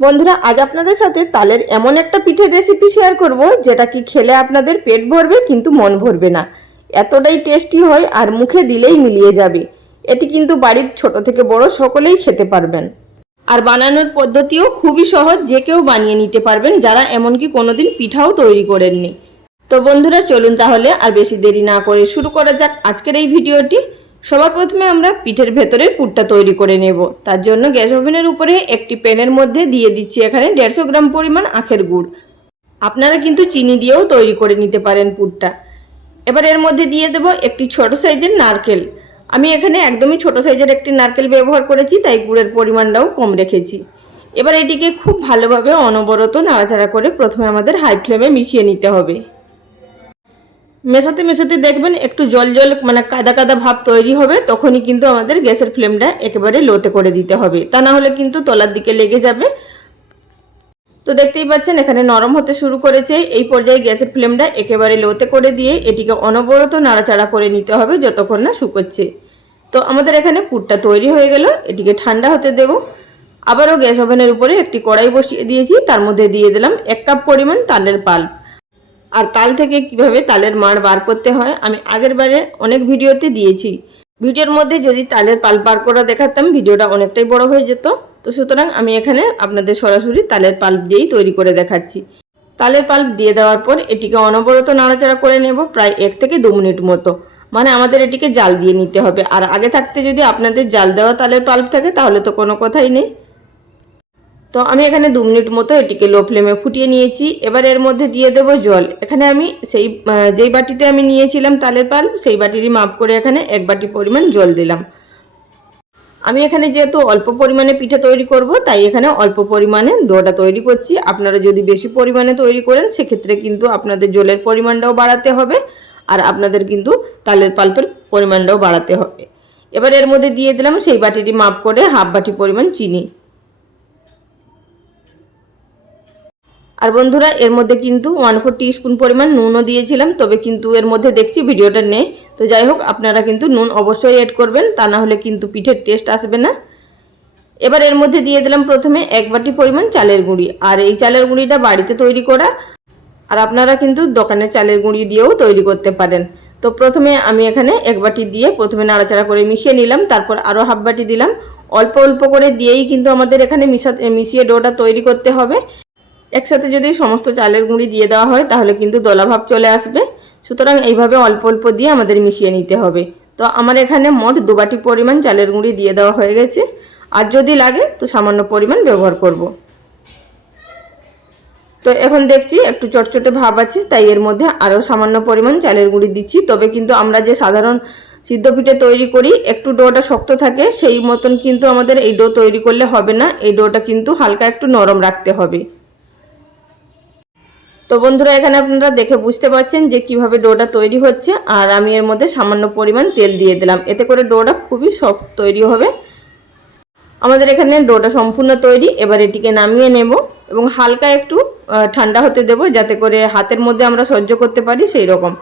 বন্ধুরা, আজ আপনাদের সাথে তালের এমন একটা পিঠের রেসিপি শেয়ার করব যেটা কি খেলে আপনাদের পেট ভরবে কিন্তু মন ভরবে না। এতটাই টেস্টি হয় আর মুখে দিলেই মিলিয়ে যাবে। এটি কিন্তু বাড়ির ছোট থেকে বড় সকলেই খেতে পারবেন। আর বানানোর পদ্ধতিও খুবই সহজ, যে কেউ বানিয়ে নিতে পারবেন যারা এমনকি কোনোদিন পিঠাও তৈরি করেননি। তো বন্ধুরা, চলুন তাহলে আর বেশি দেরি না করে শুরু করা যাক আজকের এই ভিডিওটি। সবার প্রথমে আমরা পিঠের ভেতরের পুরটা তৈরি করে নেব। তার জন্য গ্যাস ওভেনের উপরে একটি প্যানের মধ্যে দিয়ে দিচ্ছি এখানে 150 গ্রাম পরিমাণ আখের গুড়। আপনারা কিন্তু চিনি দিয়েও তৈরি করে নিতে পারেন পুরটা। এবার এর মধ্যে দিয়ে দেব একটি ছোট সাইজের নারকেল। আমি এখানে একদমই ছোট সাইজের একটি নারকেল ব্যবহার করেছি, তাই গুড়ের পরিমাণটাও কম রেখেছি। এবার এটিকে খুব ভালোভাবে অনবরত নাড়াচাড়া করে প্রথমে আমাদের হাই ফ্লেমে মিশিয়ে নিতে হবে। মেশাতে মেশাতে দেখবেন একটু জল জল মানে কাদা কাদা ভাব তৈরি হবে, তখনই কিন্তু আমাদের গ্যাসের ফ্লেমটা একেবারে লোতে করে দিতে হবে, তা না হলে কিন্তু তলার দিকে লেগে যাবে। তো দেখতেই পাচ্ছেন এখানে নরম হতে শুরু করেছে। এই পর্যায়ে গ্যাসের ফ্লেমটা একেবারে লোতে করে দিয়ে এটিকে অনবরত নাড়াচাড়া করে নিতে হবে যতক্ষণ না শুকোচ্ছে। তো আমাদের এখানে পুরটা তৈরি হয়ে গেল, এটিকে ঠান্ডা হতে দেব। আবারও গ্যাস ওভেনের উপরে একটি কড়াই বসিয়ে দিয়েছি, তার মধ্যে দিয়ে দিলাম 1 কাপ পরিমাণ তালের পাল্প। আর তাল থেকে কিভাবে তালের মাড় বার করতে হয় আমি আগের বারে অনেক ভিডিওতে দিয়েছি। ভিডিওর মধ্যে যদি তালের পাল্প বার করা দেখাতাম ভিডিওটা অনেকটাই বড় হয়ে যেত। তো সুতরাং আমি এখানে আপনাদের সরাসরি তালের পাল্প দিয়েই তৈরি করে দেখাচ্ছি। তালের পাল্প দিয়ে দেওয়ার পর এটিকে অনবরত নাড়াচাড়া করে নেব প্রায় 1 থেকে 2 মিনিট মতো। মানে আমাদের এটিকে জাল দিয়ে নিতে হবে। আর আগে থাকতে যদি আপনাদের জাল দেওয়া তালের পাল্প থাকে তাহলে তো কোনো কথাই নেই। তো আমি এখানে 2 মিনিট মতো এটিকে লো ফ্লেমে ফুটিয়ে নিয়েছি। এবার এর মধ্যে দিয়ে দেব জল। এখানে আমি যেই বাটিতে আমি নিয়েছিলাম তালের পাল্প সেই বাটিরই মাপ করে এখানে 1 বাটি পরিমাণ জল দিলাম। আমি এখানে যেহেতু অল্প পরিমাণে পিঠে তৈরি করব তাই এখানে অল্প পরিমাণে ডোটা তৈরি করছি। আপনারা যদি বেশি পরিমাণে তৈরি করেন সেক্ষেত্রে কিন্তু আপনাদের জলের পরিমাণটাও বাড়াতে হবে আর আপনাদের কিন্তু তালের পাল্পের পরিমাণটাও বাড়াতে হবে। এবার এর মধ্যে দিয়ে দিলাম সেই বাটিটি মাপ করে হাফ বাটি পরিমাণ চিনি। আর বন্ধুরা, এর মধ্যে কিন্তু 1/4 টিস্পুন পরিমাণ নুনও দিয়েছিলাম, তবে কিন্তু এর মধ্যে দেখছি ভিডিওটা নেই। তো যাই হোক, আপনারা কিন্তু নুন অবশ্যই অ্যাড করবেন, তা না হলে কিন্তু পিঠের টেস্ট আসবে না। এবার এর মধ্যে দিয়ে দিলাম প্রথমে 1 বাটি পরিমাণ চালের গুঁড়ি। আর এই চালের গুঁড়িটা বাড়িতে তৈরি করা, আর আপনারা কিন্তু দোকানের চালের গুঁড়ি দিয়েও তৈরি করতে পারেন। তো প্রথমে আমি এখানে 1 বাটি দিয়ে প্রথমে নাড়াচাড়া করে মিশিয়ে নিলাম, তারপর আরও হাফ বাটি দিলাম। অল্প অল্প করে দিয়েই কিন্তু আমাদের এখানে মিশিয়ে ডোটা তৈরি করতে হবে। একসাথে যদি সমস্ত চালের গুঁড়ি দিয়ে দেওয়া হয় তাহলে কিন্তু দলাভাব চলে আসবে। সুতরাং এইভাবে অল্প অল্প দিয়ে আমাদের মিশিয়ে নিতে হবে। তো আমার এখানে মোট 2 বাটি পরিমাণ চালের গুঁড়ি দিয়ে দেওয়া হয়ে গেছে। আর যদি লাগে তো সামান্য পরিমাণ ব্যবহার করব। তো এখন দেখছি একটু চটচটে ভাব আছে, তাই এর মধ্যে আরও সামান্য পরিমাণ চালের গুঁড়ি দিচ্ছি। তবে কিন্তু আমরা যে সাধারণ সিদ্ধ পিঠে তৈরি করি একটু ডোটা শক্ত থাকে, সেই মতন কিন্তু আমাদের এই ডো তৈরি করলে হবে না। এই ডোটা কিন্তু হালকা একটু নরম রাখতে হবে। তো বন্ধুরা, এখানে আপনারা দেখে বুঝতে পারছেন যে কিভাবে ডোটা তৈরি হচ্ছে। আর আমি এর মধ্যে সামান্য পরিমাণ তেল দিয়ে দিলাম, এতে করে ডোটা খুবই সফট তৈরি হবে। আমাদের এখানে ডোটা সম্পূর্ণ তৈরি। এবার এটিকে নামিয়ে নেব এবং হালকা একটু ঠান্ডা হতে দেব, যাতে করে হাতের মধ্যে আমরা সহ্য করতে পারি সেই রকম।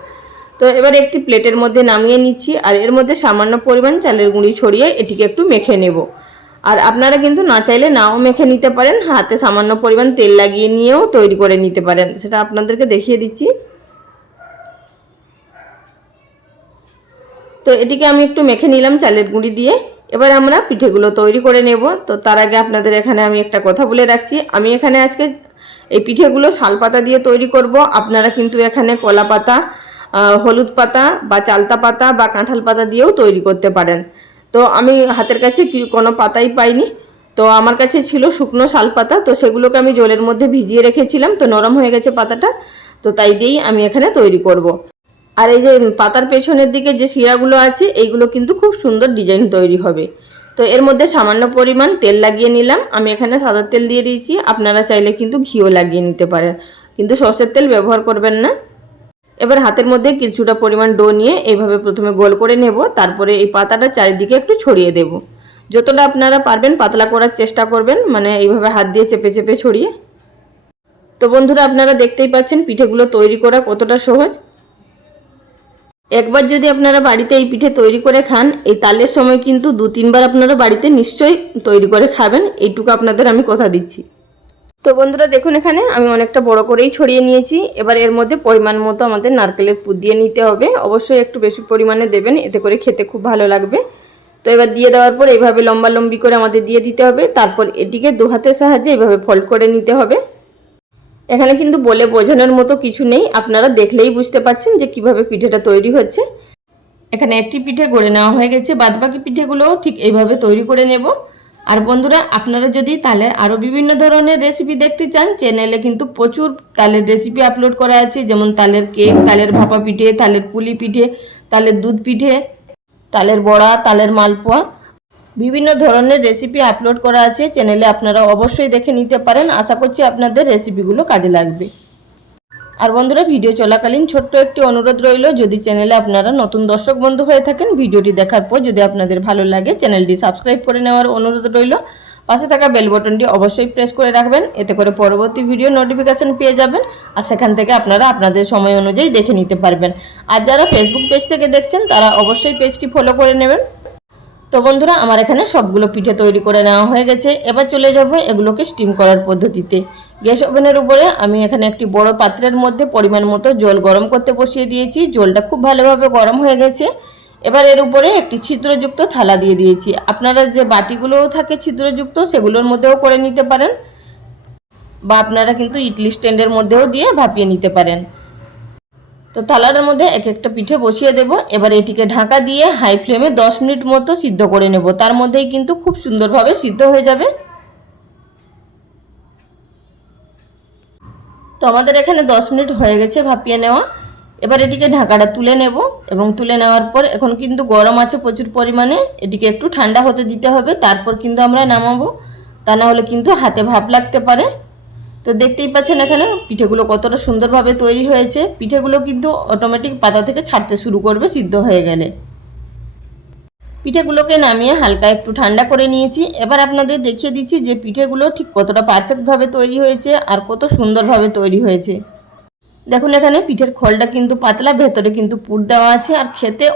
তো এবার একটি প্লেটের মধ্যে নামিয়ে নিচ্ছি আর এর মধ্যে সামান্য পরিমাণ চালের গুঁড়ি ছড়িয়ে এটিকে একটু মেখে নেব। আর আপনারা কিন্তু না চাইলে নাও মেখে নিতে পারেন, হাতে সামান্য পরিমাণ তেল লাগিয়ে নিয়েও তৈরি করে নিতে পারেন, সেটা আপনাদেরকে দেখিয়ে দিচ্ছি। তো এটিকে আমি একটু মেখে নিলাম চালের গুঁড়ি দিয়ে। এবার আমরা পিঠেগুলো তৈরি করে নেব। তো তার আগে আপনাদের এখানে আমি একটা কথা বলে রাখছি, আমি এখানে আজকে এই পিঠেগুলো শালপাতা দিয়ে তৈরি করব। আপনারা কিন্তু এখানে কলা পাতা, হলুদ পাতা বা চালতা পাতা বা কাঁঠাল পাতা দিয়েও তৈরি করতে পারেন। তো আমি হাতের কাছে কোনো পাতাই পাইনি, তো আমার কাছে ছিল শুকনো শালপাতা। তো সেগুলোকে আমি জলের মধ্যে ভিজিয়ে রেখেছিলাম, তো নরম হয়ে গেছে পাতাটা, তো তাই দিয়েই আমি এখানে তৈরি করব। আর এই যে পাতার পেছনের দিকে যে শিরাগুলো আছে এইগুলো কিন্তু খুব সুন্দর ডিজাইন তৈরি হবে। তো এর মধ্যে সামান্য পরিমাণ তেল লাগিয়ে নিলাম। আমি এখানে সাদা তেল দিয়ে দিয়েছি, আপনারা চাইলে কিন্তু ঘিও লাগিয়ে নিতে পারেন, কিন্তু সরষের তেল ব্যবহার করবেন না। এবার হাতের মধ্যে কিছুটা পরিমাণ ডো নিয়ে এইভাবে প্রথমে গোল করে নেব, তারপরে এই পাতাটা চারিদিকে একটু ছড়িয়ে দেব। যতটা আপনারা পারবেন পাতলা করার চেষ্টা করবেন, মানে এইভাবে হাত দিয়ে চেপে চেপে ছড়িয়ে। তো বন্ধুরা, আপনারা দেখতেই পাচ্ছেন পিঠেগুলো তৈরি করা কতটা সহজ। একবার যদি আপনারা বাড়িতে এই পিঠে তৈরি করে খান, এই তালের সময় কিন্তু 2-3 বার আপনারা বাড়িতে নিশ্চয়ই তৈরি করে খাবেন, এইটুকু আপনাদের আমি কথা দিচ্ছি। তো বন্ধুরা দেখুন, এখানে আমি অনেকটা বড় করেই ছড়িয়ে নিয়েছি। এবার এর মধ্যে পরিমাণ মতো আমাদের নারকেলের পুর দিয়ে নিতে হবে। অবশ্যই একটু বেশি পরিমাণে দেবেন, এতে করে খেতে খুব ভালো লাগবে। তো এবার দিয়ে দেওয়ার পর এইভাবে লম্বা লম্বি করে আমাদের দিয়ে দিতে হবে। তারপর এটিকে দু হাতের সাহায্যে এইভাবে ফোল্ড করে নিতে হবে। এখানে কিন্তু বলে বোঝানোর মতো কিছু নেই, আপনারা দেখলেই বুঝতে পারছেন যে কিভাবে পিঠেটা তৈরি হচ্ছে। এখানে একটি পিঠে গড়ে নেওয়া হয়ে গেছে, বাদবাকি পিঠেগুলোও ঠিক এইভাবে তৈরি করে নেব। আর বন্ধুরা, আপনারা যদি তালের আরও বিভিন্ন ধরনের রেসিপি দেখতে চান, চ্যানেলে কিন্তু প্রচুর তালের রেসিপি আপলোড করা আছে, যেমন তালের কেক, তালের ভাপা পিঠে, তালের পুলি পিঠে, তালের দুধ পিঠে, তালের বড়া, তালের মালপোয়া, বিভিন্ন ধরনের রেসিপি আপলোড করা আছে চ্যানেলে, আপনারা অবশ্যই দেখে নিতে পারেন। আশা করছি আপনাদের রেসিপিগুলো কাজে লাগবে। আর বন্ধুরা, ভিডিও চলাকালীন ছোট্ট একটি অনুরোধ রইল, যদি চ্যানেলে আপনারা নতুন দর্শক বন্ধু হয়ে থাকেন, ভিডিওটি দেখার পর যদি আপনাদের ভালো লাগে, চ্যানেলটি সাবস্ক্রাইব করে নেওয়ার অনুরোধ রইল। পাশে থাকা বেল বাটনটি অবশ্যই প্রেস করে রাখবেন, এতে করে পরবর্তী ভিডিও নোটিফিকেশন পেয়ে যাবেন। আর সেখান থেকে আপনারা আপনাদের সময় অনুযায়ী দেখে নিতে পারবেন। আর যারা ফেসবুক পেজ থেকে দেখছেন, তারা অবশ্যই পেজটি ফলো করে নেবেন। তো বন্ধুরা, আমার এখানে সবগুলো পিঠে তৈরি করে নেওয়া হয়ে গেছে। এবার চলে যাব এগুলোকে স্টিম করার পদ্ধতিতে। গ্যাস ওভেনের উপরে আমি এখানে একটি বড় পাত্রের মধ্যে পরিমাণ মতো জল গরম করতে বসিয়ে দিয়েছি। জলটা খুব ভালোভাবে গরম হয়ে গেছে। এবার এর উপরে একটি ছিদ্রযুক্ত থালা দিয়ে দিয়েছি। আপনারা যে বাটিগুলোও থাকে ছিদ্রযুক্ত, সেগুলোর মধ্যেও করে নিতে পারেন, বা আপনারা কিন্তু ইডলি স্ট্যান্ডের মধ্যেও দিয়ে ভাপিয়ে নিতে পারেন। তো থালার মধ্যে এক একটা পিঠে বসিয়ে দেব। এবার এটিকে ঢাকা দিয়ে হাই ফ্লেমে 10 মিনিট মতো সিদ্ধ করে নেব। তার মধ্যেই কিন্তু খুব সুন্দরভাবে সিদ্ধ হয়ে যাবে। তো আমাদের এখানে 10 মিনিট হয়ে গেছে ভাপিয়ে নেওয়া। এবার এটিকে ঢাকাটা তুলে নেব, এবং তুলে নেওয়ার পর এখন কিন্তু গরম আছে প্রচুর পরিমাণে, এটিকে একটু ঠান্ডা হতে দিতে হবে, তারপর কিন্তু আমরা নামাবো। তা না হলে কিন্তু হাতে ভাপ লাগতে পারে। তো দেখতেই পাচ্ছেন এখানে পিঠেগুলো কতটা সুন্দরভাবে তৈরি হয়েছে। পিঠেগুলো কিন্তু অটোমেটিক পাতা থেকে ছাড়তে শুরু করবে সিদ্ধ হয়ে গেলে। পিঠেগুলোকে নামিয়ে হালকা একটু ঠান্ডা করে নিয়েছি। এবার আপনাদের দেখিয়ে দিচ্ছি যে পিঠেগুলো ঠিক কতটা পারফেক্টভাবে তৈরি হয়েছে আর কত সুন্দরভাবে তৈরি হয়েছে। দেখুন, এখানে পিঠের খোলটা কিন্তু পাতলা, ভেতরে কিন্তু পুর দেওয়া আছে, আর খেতে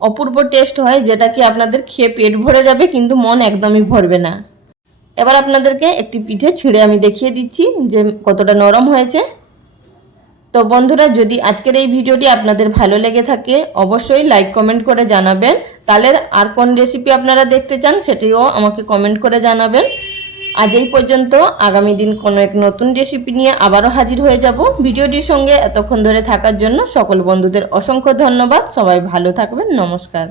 অপূর্ব টেস্ট হয়, যেটা কি আপনাদের খেয়ে পেট ভরে যাবে, কিন্তু মন একদমই ভরবে না। এবার আপনাদেরকে একটি পিঠে ছিঁড়ে আমি দেখিয়ে দিচ্ছি যে কতটা নরম হয়েছে। তো বন্ধুরা, যদি আজকের এই ভিডিওটি আপনাদের ভালো লেগে থাকে, অবশ্যই লাইক কমেন্ট করে জানাবেন। তাহলে আর কোন রেসিপি আপনারা দেখতে চান সেটিও আমাকে কমেন্ট করে জানাবেন। আজ এই পর্যন্ত, আগামী দিন কোনো এক নতুন রেসিপি নিয়ে আবারও হাজির হয়ে যাব। ভিডিওটির সঙ্গে এতক্ষণ ধরে থাকার জন্য সকল বন্ধুদের অসংখ্য ধন্যবাদ। সবাই ভালো থাকবেন। নমস্কার।